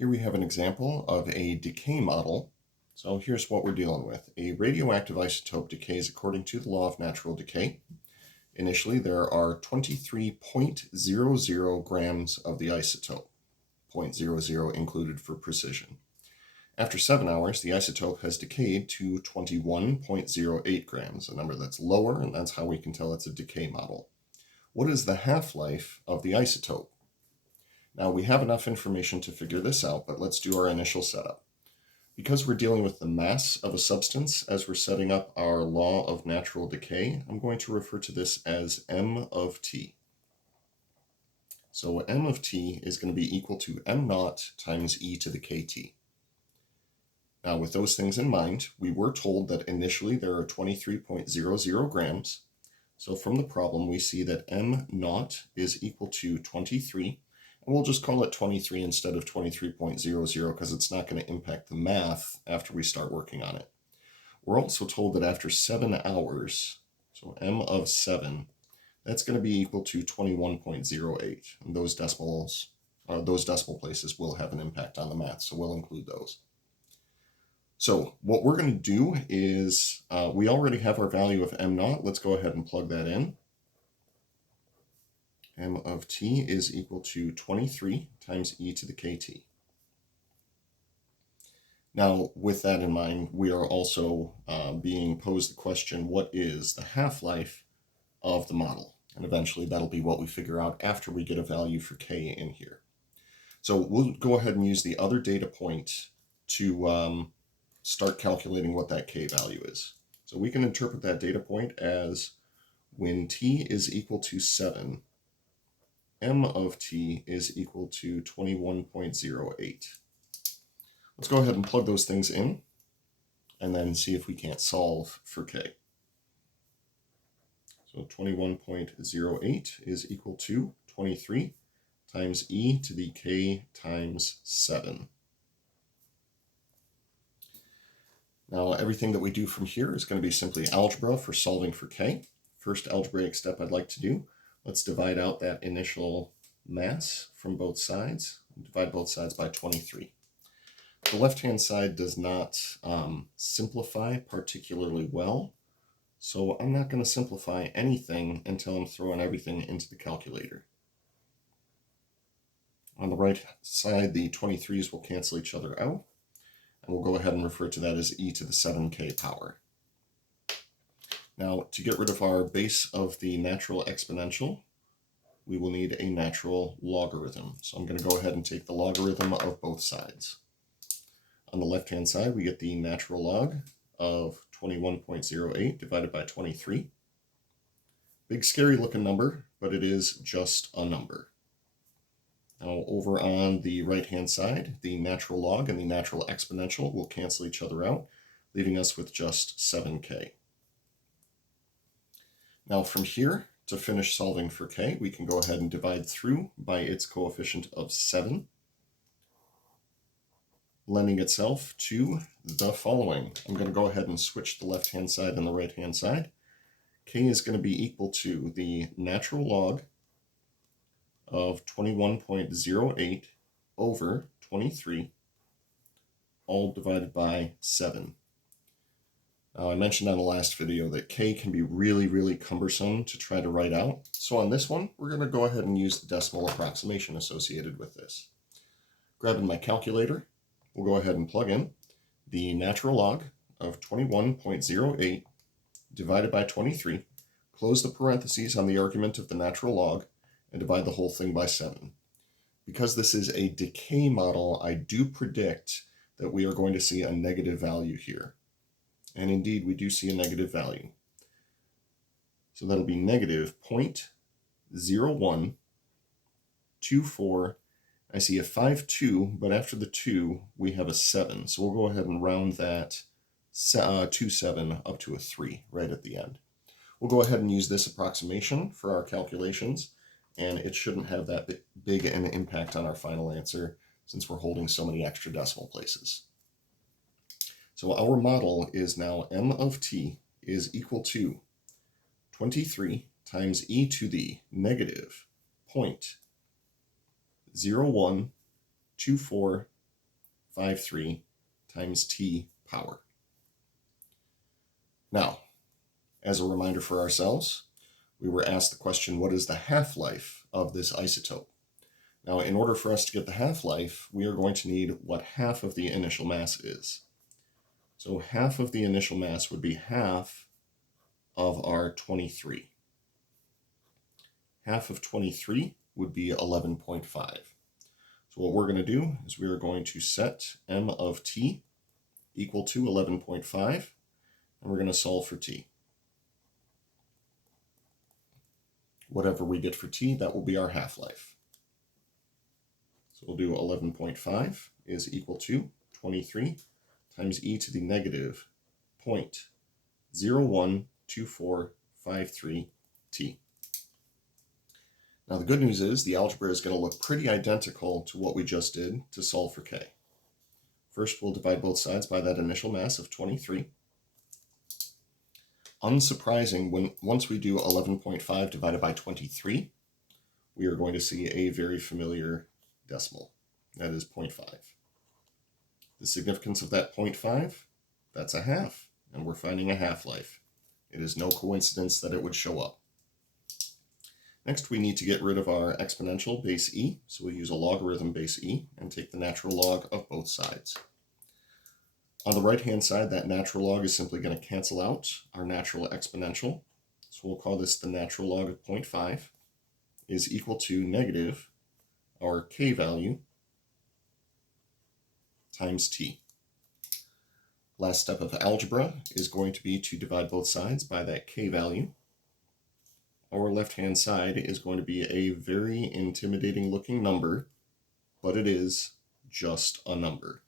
Here we have an example of a decay model. So here's what we're dealing with. A radioactive isotope decays according to the law of natural decay. Initially, there are 23.00 grams of the isotope, 0.00 included for precision. After 7 hours, the isotope has decayed to 21.08 grams, a number that's lower, and that's how we can tell it's a decay model. What is the half-life of the isotope? Now, we have enough information to figure this out, but let's do our initial setup. Because we're dealing with the mass of a substance as we're setting up our law of natural decay, I'm going to refer to this as m of t. So m of t is going to be equal to m naught times e to the kt. Now, with those things in mind, we were told that initially there are 23.00 grams. So from the problem, we see that m naught is equal to 23. And we'll just call it 23 instead of 23.00 because it's not going to impact the math after we start working on it. We're also told that after 7 hours, so m of 7, that's going to be equal to 21.08. And those decimal places will have an impact on the math, so we'll include those. So what we're going to do is, we already have our value of m naught. Let's go ahead and plug that in. M of t is equal to 23 times e to the kt. Now, with that in mind, we are also being posed the question, what is the half-life of the model? And eventually that'll be what we figure out after we get a value for k in here. So we'll go ahead and use the other data point to start calculating what that k value is. So we can interpret that data point as when t is equal to 7, m of t is equal to 21.08. Let's go ahead and plug those things in and then see if we can't solve for k. So 21.08 is equal to 23 times e to the k times 7. Now, everything that we do from here is going to be simply algebra for solving for k. First algebraic step I'd like to do, let's divide out that initial mass from both sides, divide both sides by 23. The left-hand side does not simplify particularly well, so I'm not going to simplify anything until I'm throwing everything into the calculator. On the right side, the 23s will cancel each other out, and we'll go ahead and refer to that as e to the 7k power. Now, to get rid of our base of the natural exponential, we will need a natural logarithm. So I'm going to go ahead and take the logarithm of both sides. On the left-hand side, we get the natural log of 21.08 divided by 23. Big, scary looking number, but it is just a number. Now, over on the right-hand side, the natural log and the natural exponential will cancel each other out, leaving us with just 7k. Now from here, to finish solving for k, we can go ahead and divide through by its coefficient of 7, lending itself to the following. I'm going to go ahead and switch the left-hand side and the right-hand side. K is going to be equal to the natural log of 21.08 over 23, all divided by 7. Now, I mentioned on the last video that k can be really cumbersome to try to write out. So on this one, we're going to go ahead and use the decimal approximation associated with this. Grabbing my calculator, we'll go ahead and plug in the natural log of 21.08 divided by 23, close the parentheses on the argument of the natural log, and divide the whole thing by 7. Because this is a decay model, I do predict that we are going to see a negative value here. And indeed, we do see a negative value. So that'll be negative 0.0124. I see a 5.2, but after the 2, we have a 7. So we'll go ahead and round that 2.7 up to a 3 right at the end. We'll go ahead and use this approximation for our calculations, and it shouldn't have that big an impact on our final answer since we're holding so many extra decimal places. So our model is now m of t is equal to 23 times e to the negative 0.0124 2.53 times t power. Now, as a reminder for ourselves, we were asked the question, what is the half-life of this isotope? Now, in order for us to get the half-life, we are going to need what half of the initial mass is. So half of the initial mass would be half of our 23. Half of 23 would be 11.5. So what we're going to do is we are going to set m of t equal to 11.5, and we're going to solve for t. Whatever we get for t, that will be our half-life. So we'll do 11.5 is equal to 23 times e to the negative 0.012453 t. Now the good news is the algebra is going to look pretty identical to what we just did to solve for k. First, we'll divide both sides by that initial mass of 23. Unsurprising, once we do 11.5 divided by 23, we are going to see a very familiar decimal. That is 0.5. The significance of that 0.5, that's a half, and we're finding a half-life. It is no coincidence that it would show up. Next, we need to get rid of our exponential base e, so we use a logarithm base e and take the natural log of both sides. On the right-hand side, that natural log is simply going to cancel out our natural exponential. So we'll call this the natural log of 0.5 is equal to negative our k value times t. Last step of algebra is going to be to divide both sides by that k value. Our left-hand side is going to be a very intimidating looking number, but it is just a number.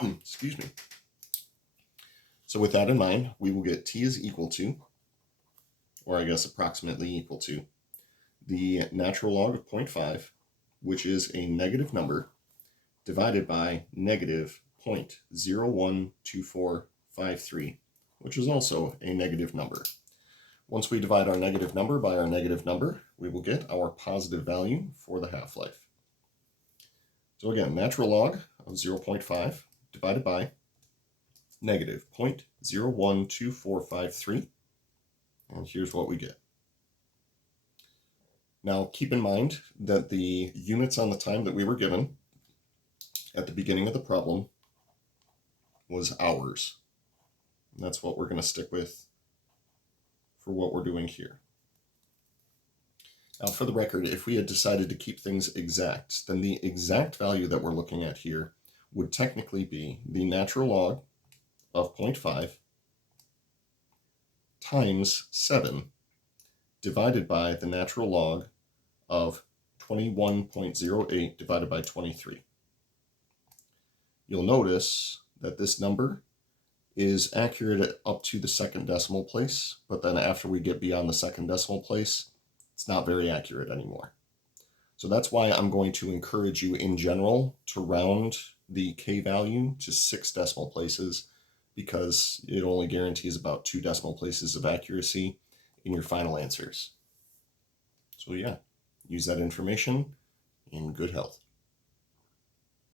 Excuse me. So with that in mind, we will get t is equal to, or I guess approximately equal to, the natural log of 0.5, which is a negative number, divided by negative 0.012453, which is also a negative number. Once we divide our negative number by our negative number, we will get our positive value for the half-life. So again, natural log of 0.5 divided by negative 0.012453, and here's what we get. Now keep in mind that the units on the time that we were given at the beginning of the problem was hours. And that's what we're going to stick with for what we're doing here. Now for the record, if we had decided to keep things exact, then the exact value that we're looking at here would technically be the natural log of 0.5 times 7 divided by the natural log of 21.08 divided by 23. You'll notice that this number is accurate up to the second decimal place, but then after we get beyond the second decimal place, it's not very accurate anymore. So that's why I'm going to encourage you in general to round the k value to 6 decimal places, because it only guarantees about 2 decimal places of accuracy in your final answers. So yeah, use that information in good health.